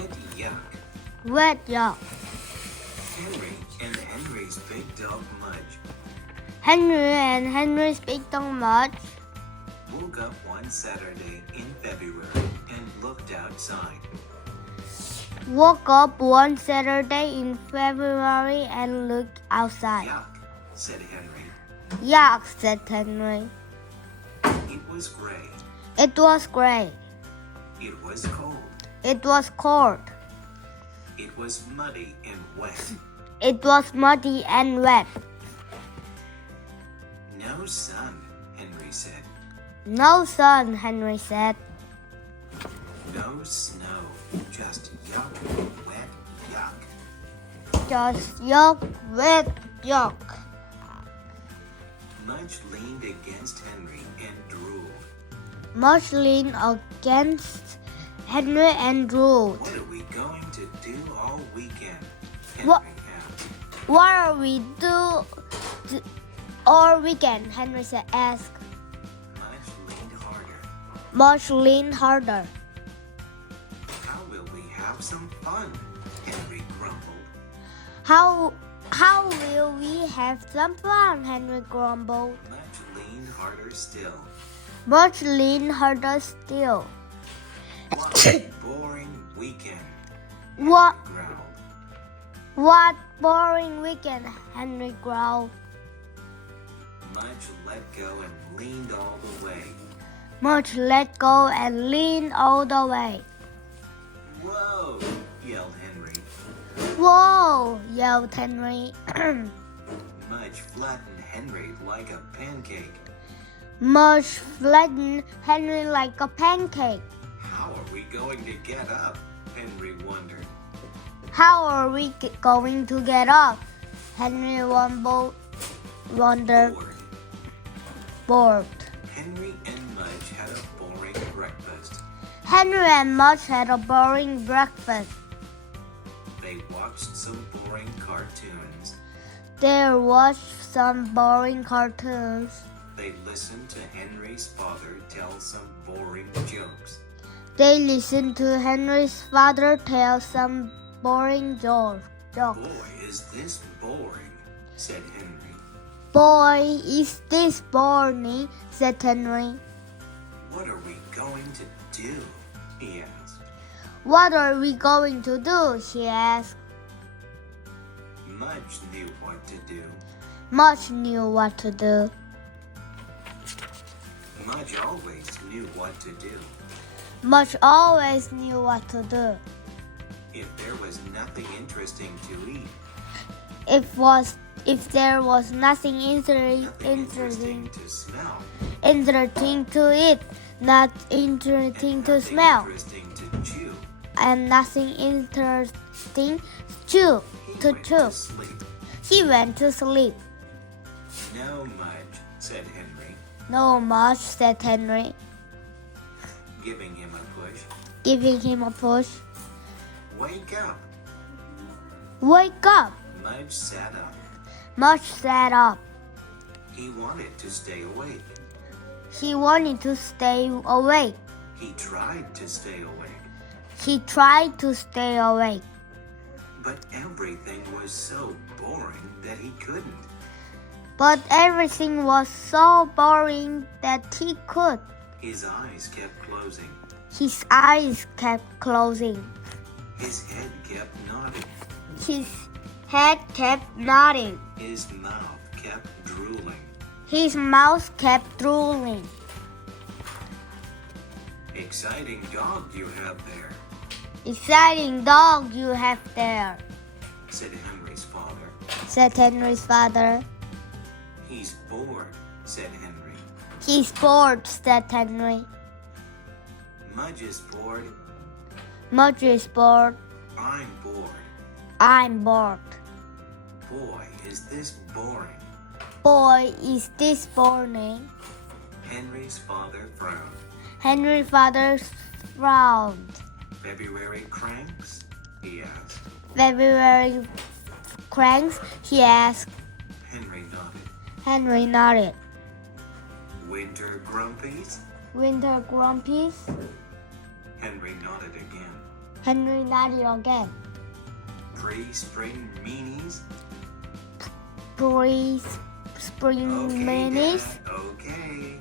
Wet yuck. Wet yuck. Henry and Henry's big dog Mudge Henry and Henry's big dog Mudge woke up one Saturday in February and looked outside. woke up one Saturday in February and looked outside. Yuck, said Henry. Yuck, said Henry. It was gray. It was gray. It was cold. It was cold. It was muddy and wet. It was muddy and wet. No sun, Henry said. No sun, Henry said. No snow, just yuck, wet yuck. Just yuck, wet yuck. Mudge leaned against Henry and drooled. Mudge leaned against Henry and drooled. What are we going to do all weekend? What- Henry asked. What are we do all weekend? Henry asked. Mudge leaned harder. Mudge leaned harder. How will we have some fun? Henry grumbled. How will we have some fun? Henry grumbled. Mudge leaned harder still. Mudge leaned harder still. What a boring weekend, What growled. what boring weekend? Henry growled. Mudge let go and leaned all the way. Mudge let go and leaned all the way. Whoa, yelled Henry. Whoa! Yelled Henry. Mudge flattened Henry like a pancake. Mudge flattened Henry like a pancake. How are we going to get up? Henry wondered. How are we going to get up? Henry wondered. Bored. Bored. Henry and Mudge had a boring breakfast. Henry and Mudge had a boring breakfast. They watched some boring cartoons. They watched some boring cartoons. They listened to Henry's father tell some boring jokes. They listened to Henry's father tell some boring jokes. Boy, is this boring, said Henry. Boy, is this boring, said Henry. What are we going to do? He asked. What are we going to do? She asked. Mudge knew what to do. Mudge knew what to do. Mudge always knew what to do. Mudge always knew what to do. If there was nothing interesting to eat, If there was nothing nothing interesting to smell, interesting to eat, not interesting to nothing smell, interesting to chew, and nothing interesting to he to went chew, to sleep. he went to sleep. No, Mudge, said Henry, No, Mudge, said Henry, giving him a push. giving him a push. Wake up! Wake up! Mudge sat up. Mudge sat up. He wanted to stay awake. He wanted to stay awake. He tried to stay awake. He tried to stay awake. But everything was so boring that he couldn't. But everything was so boring that he could. His eyes kept closing. His eyes kept closing. His head kept nodding. His head kept nodding. His mouth kept drooling. His mouth kept drooling. Exciting dog you have there, Exciting dog you have there, said Henry's father. said Henry's father. He's bored, said Henry. He's bored, said Henry. Mudge is bored. Mudge is bored. I'm bored. I'm bored. Boy, is this boring. Boy, is this boring. Henry's father frowned. Henry's father frowned. February cranks? He asked. February cranks? He asked. Henry nodded. Henry nodded. Winter grumpies? Winter grumpies? Henry nodded again. Henry nodded again. Pre-spring meanies? Pre-spring Okay, minis? Dad, okay,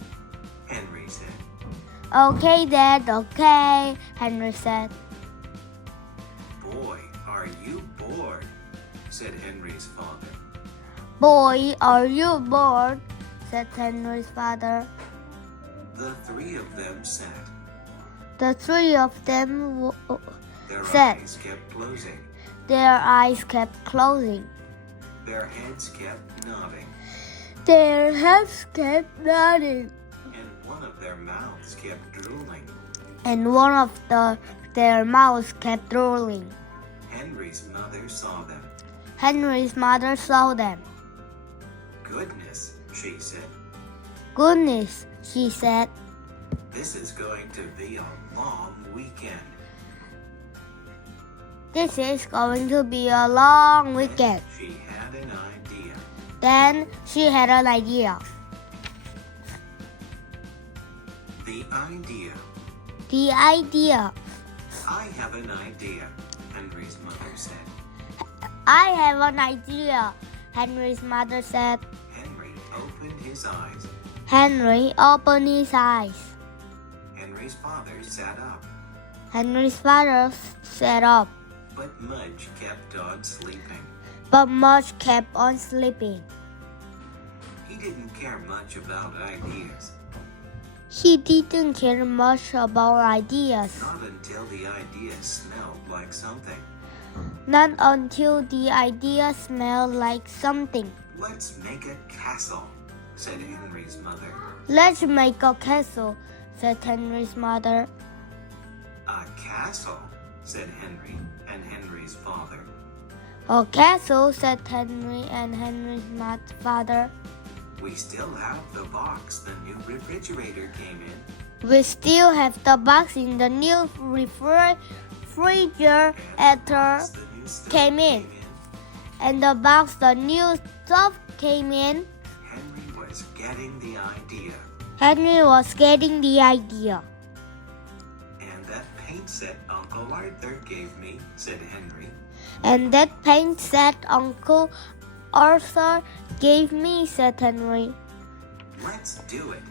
Henry said. Okay, Dad, okay, Henry said. Boy, are you bored, said Henry's father. Boy, are you bored? Said Henry's father. The three of them sat. The three of them Their sat. eyes kept closing. Their eyes kept closing. Their heads kept nodding. Their heads kept nodding. And one of their mouths kept drooling. And one of their mouths kept drooling. Henry's mother saw them. Henry's mother saw them. Goodness, she said. Goodness, she said. This is going to be a long weekend. This is going to be a long weekend. She had an idea. Then she had an idea. The idea. The idea. I have an idea, Henry's mother said. I have an idea, Henry's mother said. Henry opened his eyes. Henry opened his eyes. Henry's father sat up, Henry's father sat up, but Mudge kept on sleeping. but Mudge kept on sleeping. He didn't care much about ideas, He didn't care much about ideas, not until the idea smelled like something. not until the idea smelled like something. Let's make a castle, said Henry's mother. Let's make a castle, said Henry's mother. A castle, said Henry and Henry's father. A castle, said Henry and Henry's father. We still have the box the new refrigerator came in. We still have the box in the new refrigerator And the box the new stove came in. And the box the new stuff came in. Henry was getting the idea. Henry was getting the idea. And that paint set Uncle Arthur gave me, said Henry. And that paint set Uncle Arthur gave me, said Henry. Let's do it.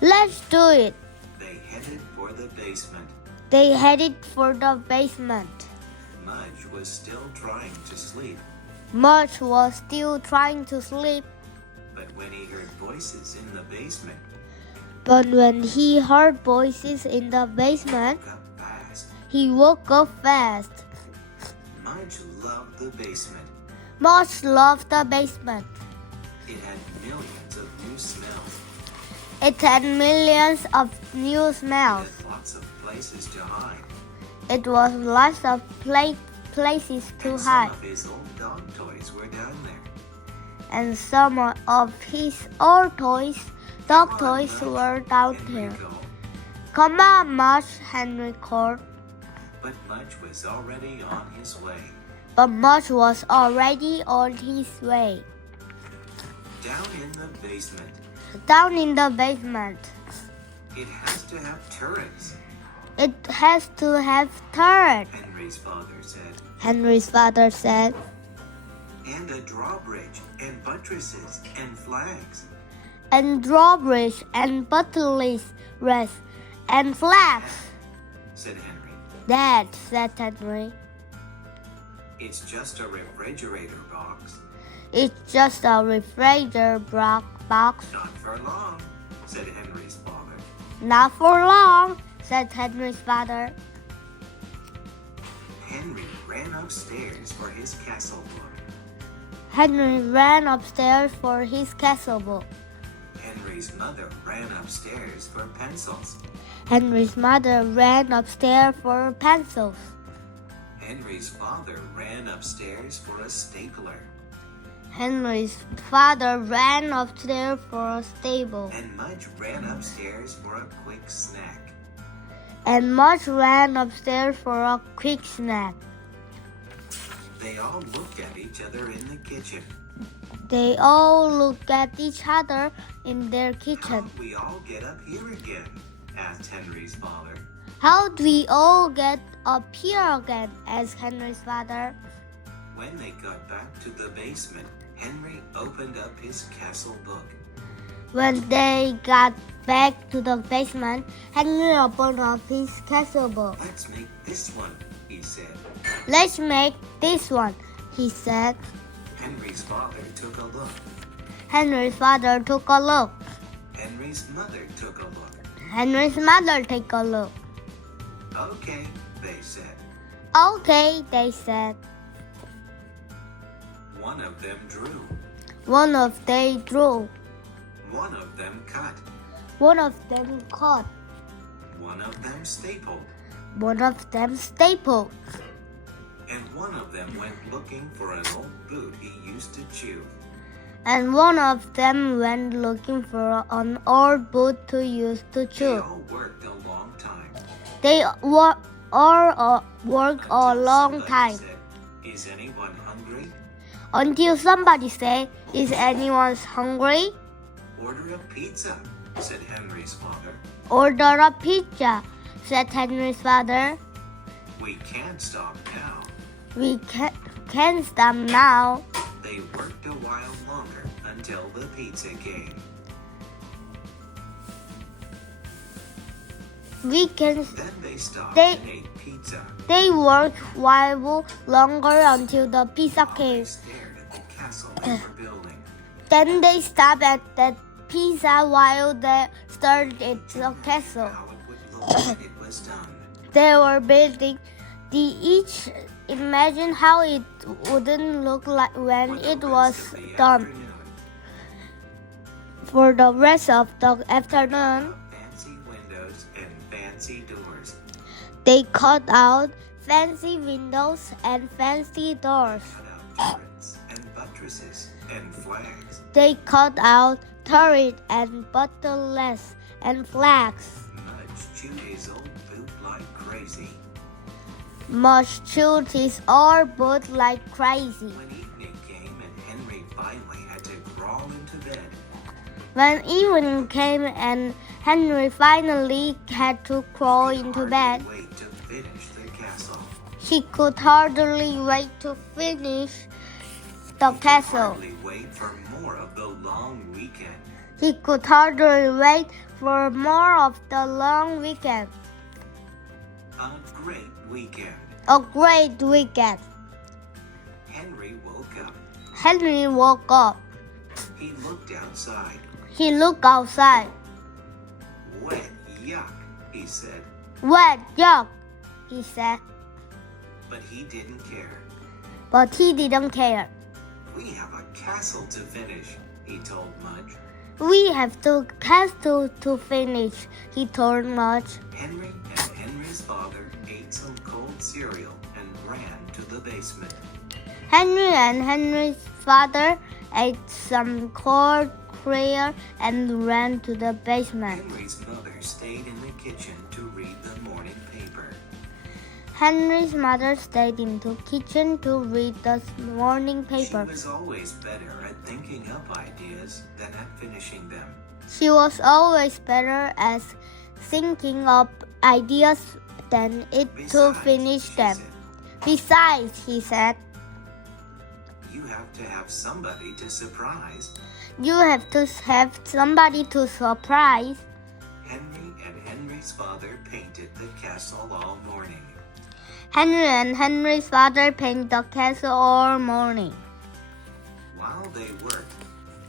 Let's do it. They headed for the basement. They headed for the basement. Mudge was still trying to sleep, Mudge was still trying to sleep, but when he heard voices in the basement, but when he heard voices in the basement, he woke up fast. he woke up fast. Mudge loved the basement. Mudge loved the basement. It had millions of new smells. It had millions of new It smells. had lots of places to hide. It was lots of places to And hide. some of his old dog toys were down there. And some of his old toys, dog Come on, toys, Mudge, were down Henry there. called. Come on, Mudge, Henry called. But Mudge was already on his way. But Mudge was already on his way. Down in the basement, Down in the basement. it has to have turrets, It has to have turrets, Henry's father said, Henry's father said. and a drawbridge and buttresses and flags. And drawbridge and buttresses and flags. Said Henry. Dad, said Henry. It's just a refrigerator box. It's just a refrigerator box. Not for long, said Henry's father. Not for long, said Henry's father. Henry ran upstairs for his castle book. Henry ran upstairs for his castle book. Henry's mother ran upstairs for pencils. Henry's mother ran upstairs for pencils. Henry's father ran upstairs for a stapler. Henry's father ran upstairs for a stable. And Mudge ran upstairs for a quick snack. And Mudge ran upstairs for a quick snack. They all looked at each other in the kitchen. They all looked at each other in their kitchen. How'd we all get up here again? Asked Henry's father. How'd we all get appear again? Asked Henry's father. When they got back to the basement, Henry opened up his castle book. When they got back to the basement, Henry opened up his castle book. Let's make this one, he said. Let's make this one, he said. Henry's father took a look. Henry's father took a look. Henry's mother took a look. Henry's mother took a look. Okay, they said. Okay, they said. One of them drew. One of they drew. One of them cut. One of them cut. One of them stapled. One of them stapled. And one of them went looking for an old boot he used to chew. And one of them went looking for an old boot to use to They chew. all worked a long time. They all worked a Until long somebody time. said, "Is anyone hungry?" Until somebody said, "Is anyone hungry?" Order a pizza, said Henry's father. Order a pizza, said Henry's father. We can't stop now. We can't stop now. They worked a while longer until the pizza came. Then they stopped They- and ate pizza. They worked while longer until the pizza While came. they stared at the castle they were building. Then they stopped at the pizza while they stared at the castle. How it would look when it was done. They were building. They each imagined how it wouldn't look like when For the it rest was of the done. afternoon, For the rest of the afternoon, fancy windows and fancy doors. they cut out fancy windows and fancy doors. Cut out turrets and buttresses and flags. They cut out turrets and buttresses and flags. Mudge chewed his old boot like crazy. Much chewed his old boot like crazy. When evening came and Henry finally had to crawl into bed, When evening came and Henry finally had to crawl into bed, hardly wait to finish the castle. he could hardly wait to finish the castle. Hardly wait for more of the long weekend. He could hardly wait for more of the long weekend. A great weekend. A great weekend. Henry woke up. Henry woke up. He looked outside. He looked outside. Wet yuck, he said. Wet, yuck, he said. But he didn't care. But he didn't care. We have a castle to finish, he told Mudge. We have to castle to finish, he told Mudge. Henry and Henry's father ate some cold cereal and ran to the basement. Henry and Henry's father ate some cold cereal and ran to the basement. Henry's mother stayed in the kitchen to read the morning paper. Henry's mother stayed in the kitchen to read the morning paper. She was always better at thinking up ideas than at finishing them. She was always better at thinking up ideas than it to Besides, finish she them. said, Besides, he said, you have to have somebody to surprise. you have to have somebody to surprise. Henry and Henry's father painted the castle all morning. Henry and Henry's father painted the castle all morning. While they worked,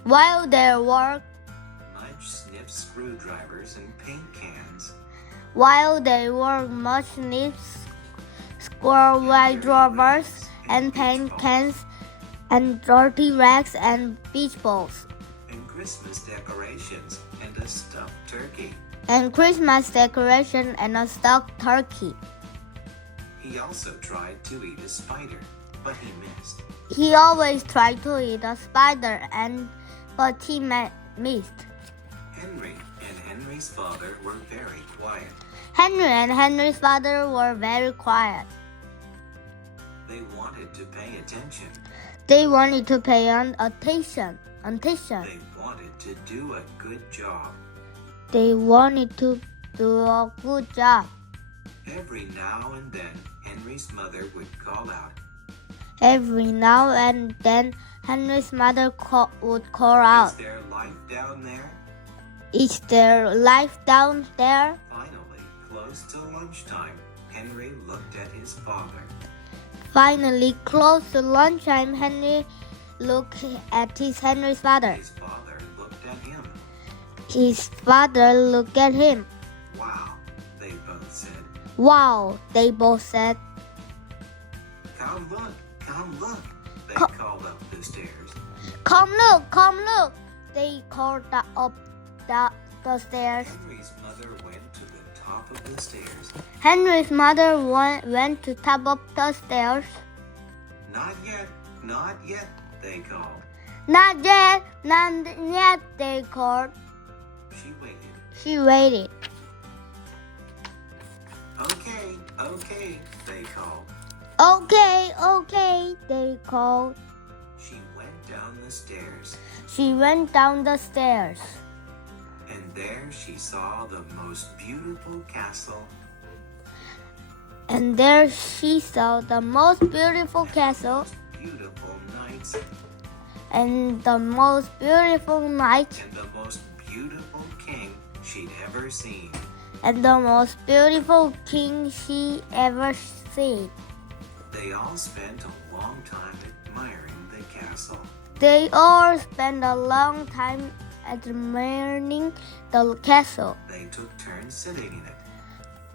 While they worked, Mudge sniffed screwdrivers and paint cans. while they worked, Mudge sniffed screwdrivers and paint cans and dirty rags and beach balls And Christmas decorations and a stuffed turkey. and Christmas decoration and a stuffed turkey. He also tried to eat a spider, but he missed. He always tried to eat a spider but he missed. Henry and Henry's father were very quiet. Henry and Henry's father were very quiet. They wanted to pay attention. They wanted to pay attention. They wanted to do a good job. They wanted to do a good job. Every now and then, Henry's mother would call out, Every now and then, Henry's mother would call out, "Is there life down there?" Is there life down there? Finally, close to lunchtime, Henry looked at his father. Finally, close to lunchtime, Henry looked at Henry's father. His father looked at him. His father looked at him. "Wow," they both said. Wow, they both said. Come look, they called up the stairs. Come look, they called up the stairs. Henry's mother went to the top of the stairs. Henry's mother went to top of the stairs. Not yet, they called. Not yet, they called. She waited. Okay, they called. Okay, they called. She went down the stairs, She went down the stairs. and there she saw the most beautiful castle. And there she saw the most beautiful castle Beautiful nights and the most beautiful night and the most beautiful king she'd ever seen. and the most beautiful king she ever seen. They all spent a long time admiring the castle. They all spent a long time admiring the castle. They took turns sitting in it.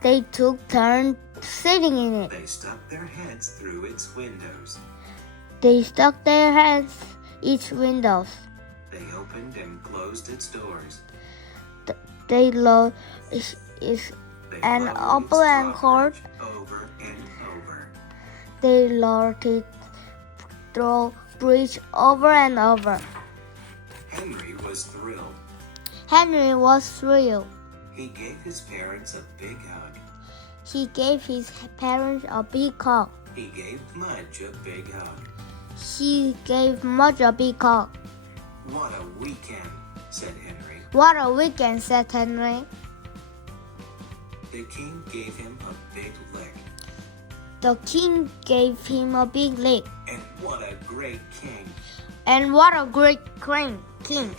They took turns sitting in it. They stuck their heads through its windows. They stuck their heads each windows. They opened and closed its doors. They low is They and lowered its open and closed. drawbridge over and over. They lowered it through bridge over and over. Henry was thrilled. Henry was thrilled. He gave his parents a big hug. He gave his parents a big hug. He gave Mudge a big hug. He gave Mudge a big hug. What a weekend, said Henry. What a weekend, said Henry. The king gave him a big lick. The king gave him a big lick. And what a great king. And what a great king.